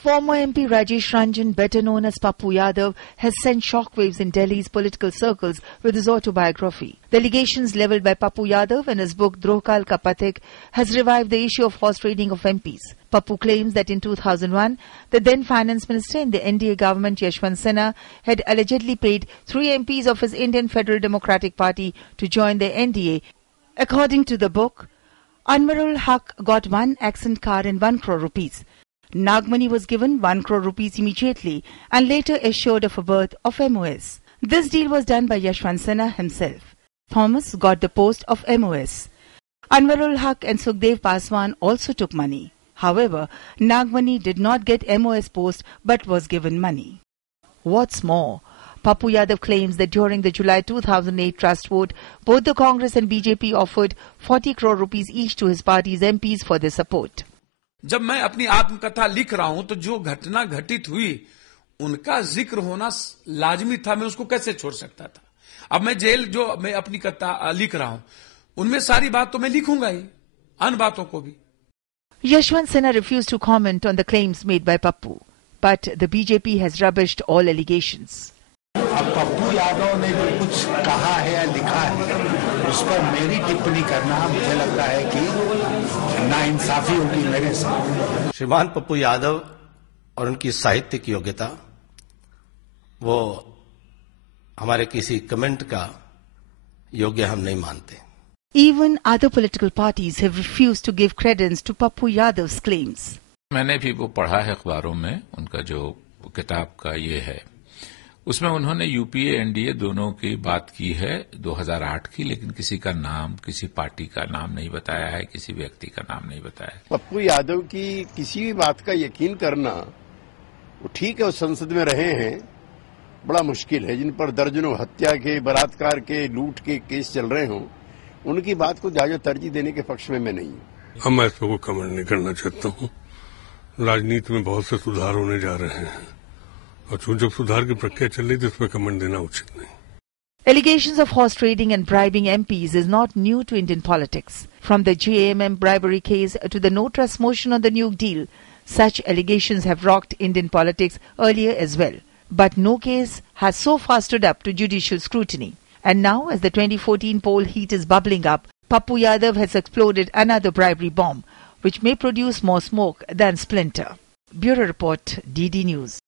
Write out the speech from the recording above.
Former MP Rajesh Ranjan, better known as Pappu Yadav, has sent shockwaves in Delhi's political circles with his autobiography. The allegations levelled by Pappu Yadav in his book Dhokal Ka Pathik has revived the issue of horse trading of MPs. Pappu claims that in 2001, the then finance minister in the NDA government, Yashwant Sinha, had allegedly paid 3 MPs of his Indian Federal Democratic Party to join the NDA. According to the book, Anwarul Haq got 1 accent car and 1 crore rupees. Nagmani was given 1 crore rupees immediately and later assured of a berth of MOS. This deal was done by Yashwant Sinha himself. Thomas got the post of MOS. Anwarul Haq and Sukhdev Paswan also took money. However, Nagmani did not get MOS post but was given money. What's more, Pappu Yadav claims that during the July 2008 trust vote, both the Congress and BJP offered 40 crore rupees each to his party's MPs for their support. जब मैं अपनी आत्मकथा लिख रहा हूं तो जो घटना घटित हुई उनका जिक्र होना लाजमी था। मैं उसको कैसे छोड़ सकता था। अब मैं जेल जो मैं अपनी कथा लिख रहा हूं उनमें सारी बात तो मैं लिखूंगा ही, अन्य बातों को भी। Yashwant Sinha refused to comment on the claims made by Pappu, but the BJP has rubbished all allegations. अब पप्पू यादव ने जो कुछ कहा है या लिखा है उस पर मेरी टिप्पणी करना मुझे लगता है कि नाइंसाफी होगी मेरे साथ। श्रीमान पप्पू यादव और उनकी साहित्यिक योग्यता वो हमारे किसी कमेंट का योग्य हम नहीं मानते। Even other political parties have refused to give credence to Pappu Yadav's claims. मैंने भी वो पढ़ा है अखबारों में, उनका जो किताब का ये है उसमें उन्होंने यूपीए एनडीए दोनों की बात की है 2008 की, लेकिन किसी का नाम, किसी पार्टी का नाम नहीं बताया है, किसी व्यक्ति का नाम नहीं बताया है। पप्पू यादव की किसी भी बात का यकीन करना वो ठीक है, वो संसद में रहे हैं, बड़ा मुश्किल है। जिन पर दर्जनों हत्या के, बलात्कार के, लूट के केस चल रहे हों, उनकी बात को ज्यादा तरजीह देने के पक्ष में मैं नहीं हूं। हम ऐसे को कमेंट नहीं करना चाहता हूं। राजनीति में बहुत से सुधार होने जा रहे हैं और जब सुधार की प्रक्रिया चल रही थी उसमें कमेंट देना उचित नहीं। Allegations of horse trading and bribing MPs is not new to Indian politics. From the JAMM bribery case to the no trust motion on the nuke deal, such allegations have rocked Indian politics earlier as well. But no case has so far stood up to judicial scrutiny. And now, as the 2014 poll heat is bubbling up, Pappu Yadav has exploded another bribery bomb, which may produce more smoke than splinter. Bureau Report, DD News.